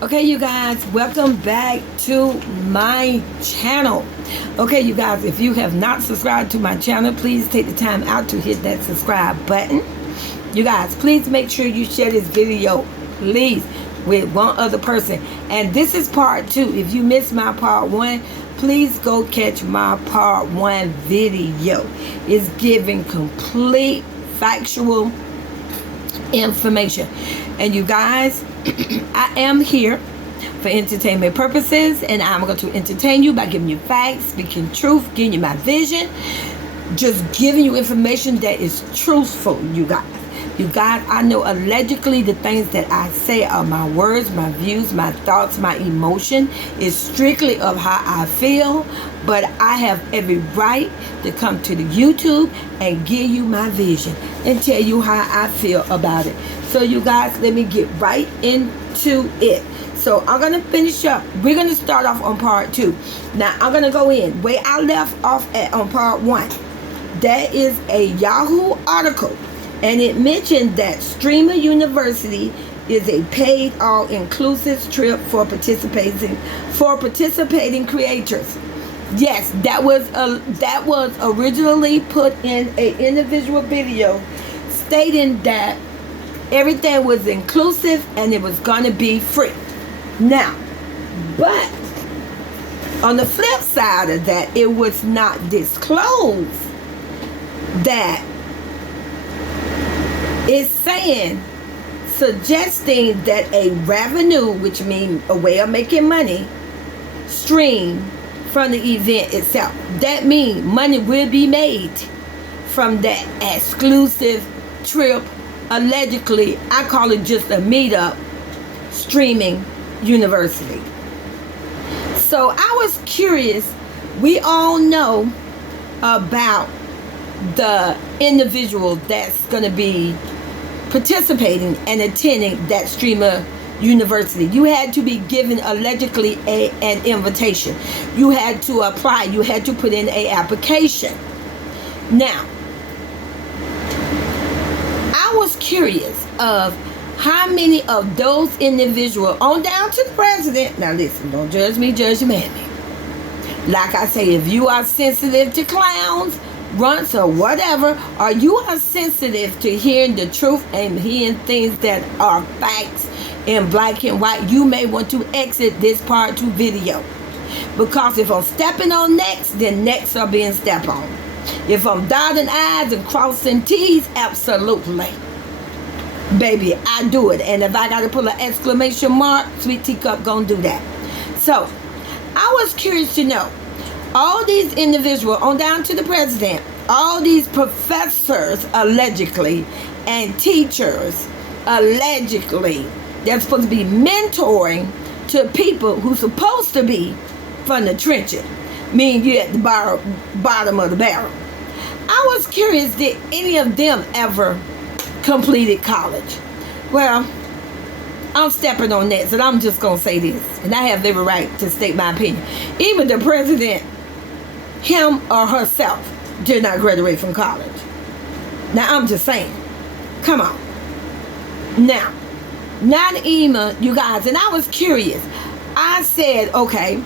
Okay, you guys, welcome back to my channel. Okay, you guys, if you have not subscribed to my channel, please take the time out to hit that subscribe button. You guys, please make sure you share this video, please, with one other person. And this is part 2. If you missed my part 1, please go catch my part 1 video. It's giving complete factual information. And you guys, I am here for entertainment purposes, and I'm going to entertain you by giving you facts, speaking truth, giving you my vision, just giving you information that is truthful, you guys. You guys, I know allegedly the things that I say are my words, my views, my thoughts, my emotion is strictly of how I feel, but I have every right to come to the YouTube and give you my vision and tell you how I feel about it. So you guys, let me get right into it. So I'm going to finish up. We're going to start off on part 2. Now I'm going to go in where I left off at on part 1. That is a Yahoo article. And it mentioned that Streamer University is a paid all-inclusive trip for participating creators. Yes, that was originally put in an individual video stating that everything was inclusive and it was going to be free. Now, but on the flip side of that, it was not disclosed that it's suggesting that a revenue, which means a way of making money, stream from the event itself. That means money will be made from that exclusive trip. Allegedly, I call it just a meetup streaming university. So I was curious. We all know about the individual that's going to be participating and attending that Streamer University. You had to be given allegedly an invitation. You had to apply. You had to put in an application. Now, I was curious of how many of those individuals, on down to the president. Now listen, don't judge me, judge humanity. Like I say, if you are sensitive to clowns, runts, or whatever, or you are sensitive to hearing the truth and hearing things that are facts in black and white, you may want to exit this part 2 video. Because if I'm stepping on necks, then necks are being stepped on. If I'm dotting I's and crossing T's, absolutely. Baby, I do it. And if I got to put an exclamation mark, Sweet Teacup gonna do that. So, I was curious to know, all these individuals, on down to the president, all these professors, allegedly, and teachers, allegedly, they're supposed to be mentoring to people who's supposed to be from the trenches, meaning you at the bottom of the barrel. I was curious, did any of them ever completed college? Well, I'm stepping on that, so I'm just going to say this, and I have every right to state my opinion. Even the president, him or herself, did not graduate from college. Now, I'm just saying. Come on. Now, Naima, you guys, and I was curious. I said, okay,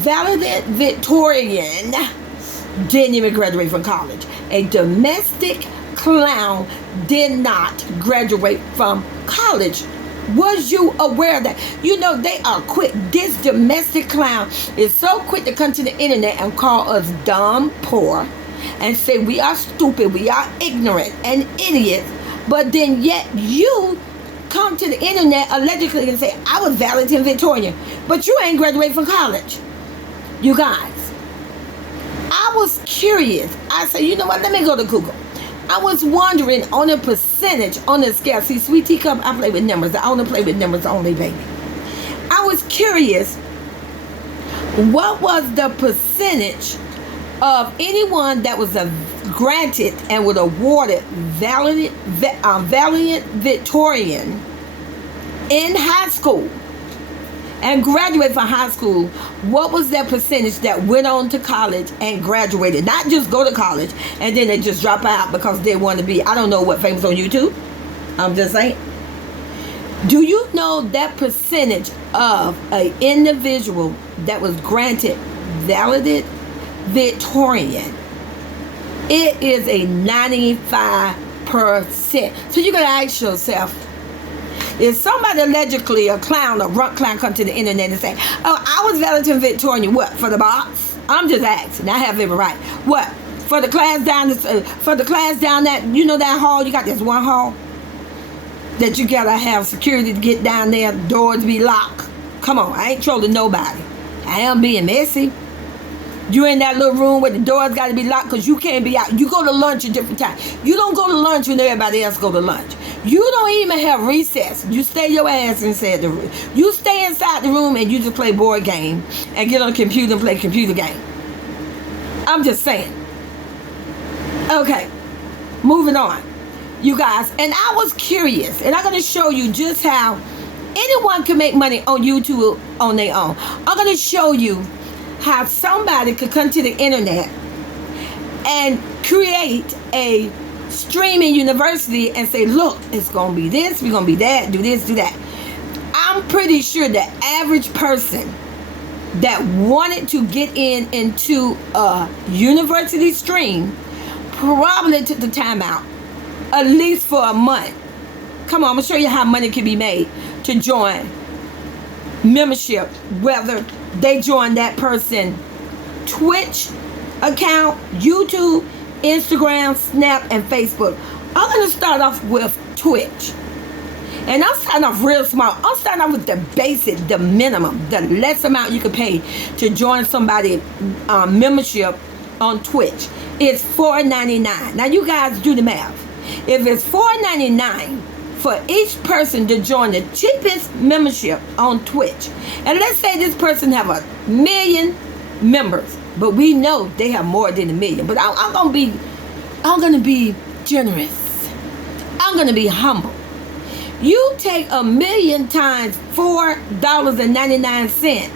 Valiant Victorian didn't even graduate from college. A domestic clown did not graduate from college. Was you aware of that? You know, they are quick. This domestic clown is so quick to come to the internet and call us dumb, poor, and say we are stupid, we are ignorant and idiots. But then yet you come to the internet allegedly and say, I was Valentin Victorian, but you ain't graduated from college. You guys, I was curious. I said, you know what, let me go to Google. I was wondering on a percentage, on a scale. See, Sweet Teacup, I play with numbers. I only play with numbers only, baby. I was curious, what was the percentage of anyone that was granted and was awarded Valiant Victorian in high school and graduated from high school? What was that percentage that went on to college and graduated? Not just go to college and then they just drop out because they want to be, I don't know what, famous on YouTube? I'm just saying. Do you know that percentage of an individual that was granted valedictorian? It is a 95%. So you gotta ask yourself, if somebody allegedly a clown, a runt clown, come to the internet and say, "Oh, I was valedictorian," what, for the box? I'm just asking. I have every right. What, for the class down? For the class down that, you know, that hall? You got this one hall that you gotta have security to get down there. Doors be locked. Come on, I ain't trolling nobody. I am being messy. You in that little room where the doors got to be locked because you can't be out. You go to lunch at different times. You don't go to lunch when everybody else go to lunch. You don't even have recess. You stay your ass inside the room. You stay inside the room and you just play board game and get on the computer and play computer game. I'm just saying. Okay, moving on, you guys. And I was curious, and I'm going to show you just how anyone can make money on YouTube on their own. I'm going to show you how somebody could come to the internet and create a streaming university and say, look, it's going to be this, we're going to be that, do this, do that. I'm pretty sure the average person that wanted to get into a university stream probably took the time out, at least for a month. Come on, I'm going to show you how money can be made to join membership, whether they join that person Twitch account, YouTube, Instagram, Snap, and Facebook. I'm going to start off with Twitch. And I'm starting off real small. I'm starting off with the basic, the minimum, the less amount you can pay to join somebody membership on Twitch. It's $4.99. Now you guys do the math. If it's $4.99 for each person to join the cheapest membership on Twitch, and let's say this person have 1 million members, but we know they have more than 1 million. But I'm gonna be generous. I'm gonna be humble. You take 1 million times $4.99.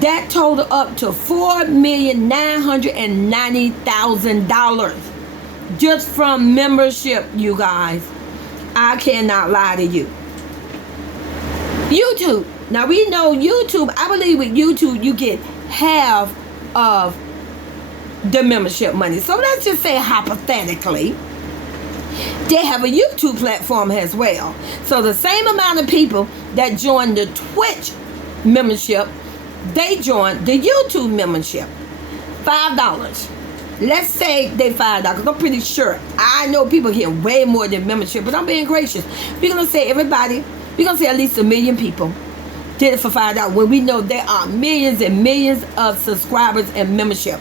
That total up to $4,990,000 just from membership, you guys. I cannot lie to you. YouTube. Now we know YouTube, I believe with YouTube you get half of the membership money. So let's just say hypothetically, they have a YouTube platform as well. So the same amount of people that join the Twitch membership, they join the YouTube membership. $5. Let's say they $5, because I'm pretty sure, I know people get way more than membership, but I'm being gracious. We're going to say everybody, we're going to say at least 1 million people did it for $5, when we know there are millions and millions of subscribers and membership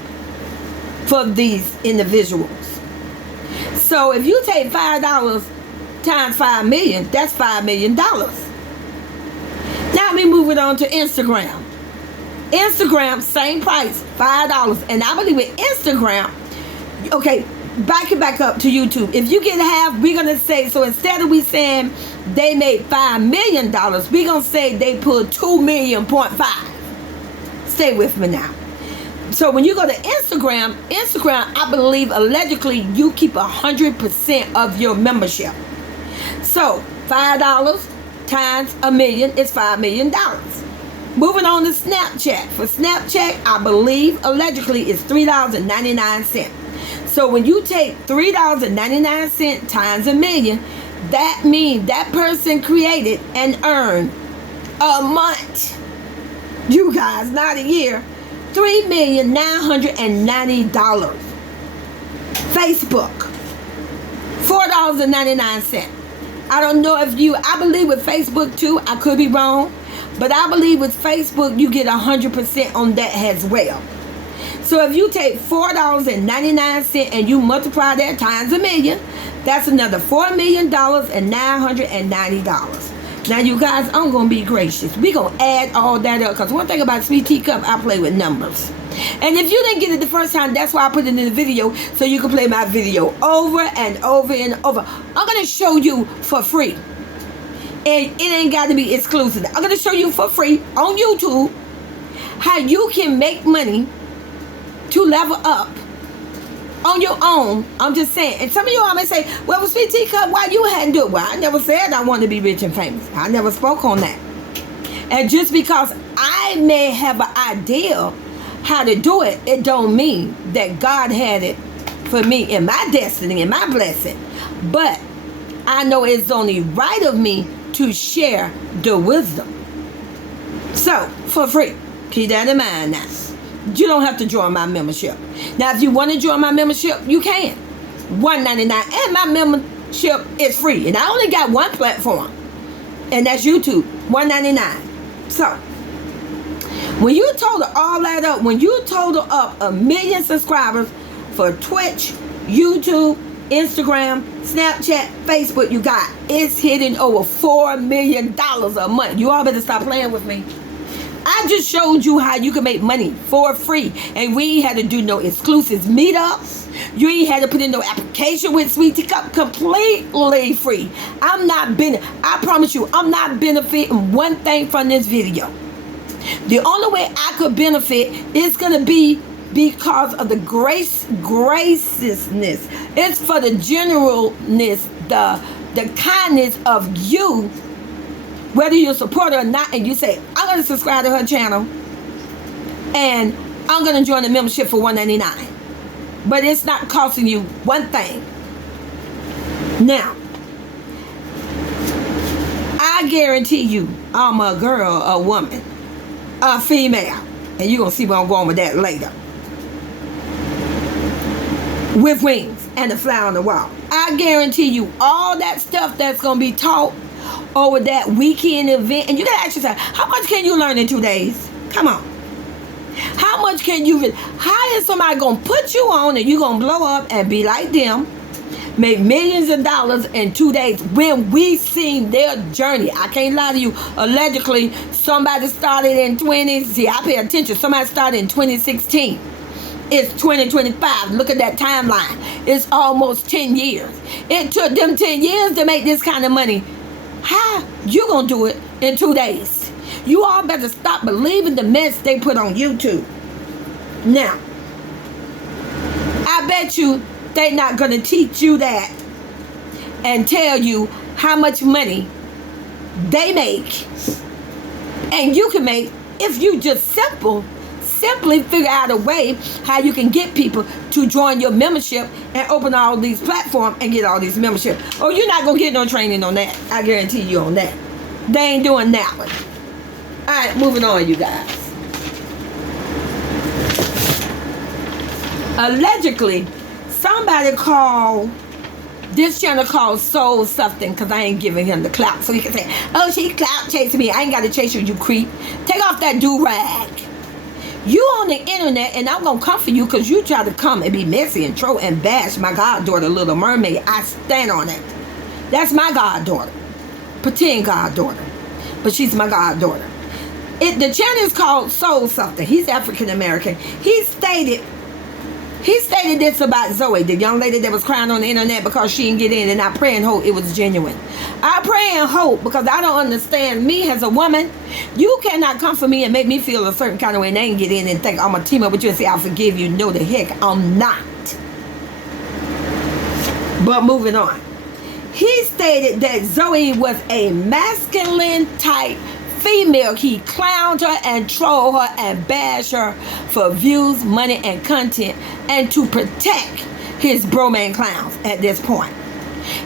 for these individuals. So if you take $5 times 5 million, that's $5 million. Now we move it on to Instagram. Instagram, same price, $5. And I believe with Instagram, okay, back it back up to YouTube. If you get half, we're going to say, so instead of we saying they made $5 million, we're going to say they put 2.5 million. Stay with me now. So when you go to Instagram, I believe allegedly you keep 100% of your membership. So $5 times 1 million is $5 million. Moving on to Snapchat. For Snapchat, I believe allegedly it's $3.99. So when you take $3.99 times 1 million, that means that person created and earned a month. You guys, not a year. $3,990,000. Facebook, $4.99. I don't know if you, I believe with Facebook too, I could be wrong, but I believe with Facebook you get 100% on that as well. So if you take $4.99 and you multiply that times 1 million, that's another $4,990,000. Now you guys, I'm going to be gracious. We're going to add all that up, because one thing about Sweet Teacup, I play with numbers. And if you didn't get it the first time, that's why I put it in the video, so you can play my video over and over and over. I'm going to show you for free. And it ain't got to be exclusive. I'm going to show you for free on YouTube how you can make money to level up on your own. I'm just saying. And some of you all may say, well, Sweet Teacup, why you hadn't do it? Well, I never said I wanted to be rich and famous. I never spoke on that. And just because I may have an idea how to do it, it don't mean that God had it for me in my destiny, in my blessing. But I know it's only right of me to share the wisdom. So, for free. Keep that in mind now. You don't have to join my membership. Now, if you want to join my membership, you can. $1.99. And my membership is free. And I only got one platform. And that's YouTube. $1.99. So, when you total all that up, when you total up 1 million subscribers for Twitch, YouTube, Instagram, Snapchat, Facebook, you got, it's hitting over $4 million a month. You all better stop playing with me. I just showed you how you can make money for free. And we ain't had to do no exclusive meetups. You ain't had to put in no application with Sweet Teacup. Completely free. I promise you, I'm not benefiting one thing from this video. The only way I could benefit is going to be because of the graciousness. It's for the generalness, the kindness of you, whether you support her or not, and you say, I'm going to subscribe to her channel and I'm going to join the membership for $1.99. But it's not costing you one thing. Now, I guarantee you, I'm a girl, a woman, a female, and you're going to see where I'm going with that later, with wings and a fly on the wall. I guarantee you all that stuff that's going to be taught over that weekend event. And you got to ask yourself, how much can you learn in 2 days? Come on. How much can you, how is somebody going to put you on and you're going to blow up and be like them, make millions of dollars in 2 days when we seen their journey? I can't lie to you. Allegedly, somebody started in I pay attention. Somebody started in 2016. It's 2025. Look at that timeline. It's almost 10 years. It took them 10 years to make this kind of money. How you gonna do it in 2 days? You all better stop believing the mess they put on YouTube. Now, I bet you they're not gonna teach you that and tell you how much money they make and you can make if you just simply figure out a way how you can get people to join your membership and open all these platforms and get all these memberships. Oh, you're not gonna get no training on that. I guarantee you on that. They ain't doing that one. All right, moving on, you guys. Allegedly, somebody called this channel called Soul Something, because I ain't giving him the clout. So he can say, oh, she clout chasing me. I ain't got to chase you, you creep. Take off that do-rag. You on the internet, and I'm going to come for you because you try to come and be messy and troll and bash my goddaughter, Little Mermaid. I stand on it. That's my goddaughter. Pretend goddaughter. But she's my goddaughter. The channel is called Soul Something. He's African American. He stated this about Zoe, the young lady that was crying on the internet because she didn't get in, and I pray and hope it was genuine. I pray and hope, because I don't understand me as a woman. You cannot come for me and make me feel a certain kind of way and then get in and think I'm going to team up with you and say I'll forgive you. No, the heck, I'm not. But moving on. He stated that Zoe was a masculine type female. He clowned her and trolled her and bashed her for views, money, and content, and to protect his bromance clowns at this point.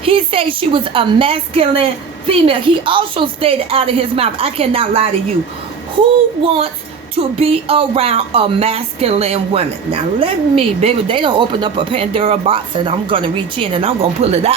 He said she was a masculine female. He also stated out of his mouth, I cannot lie to you, who wants to be around a masculine woman? Now let me, baby, they don't open up a Pandora box and I'm going to reach in and I'm going to pull it out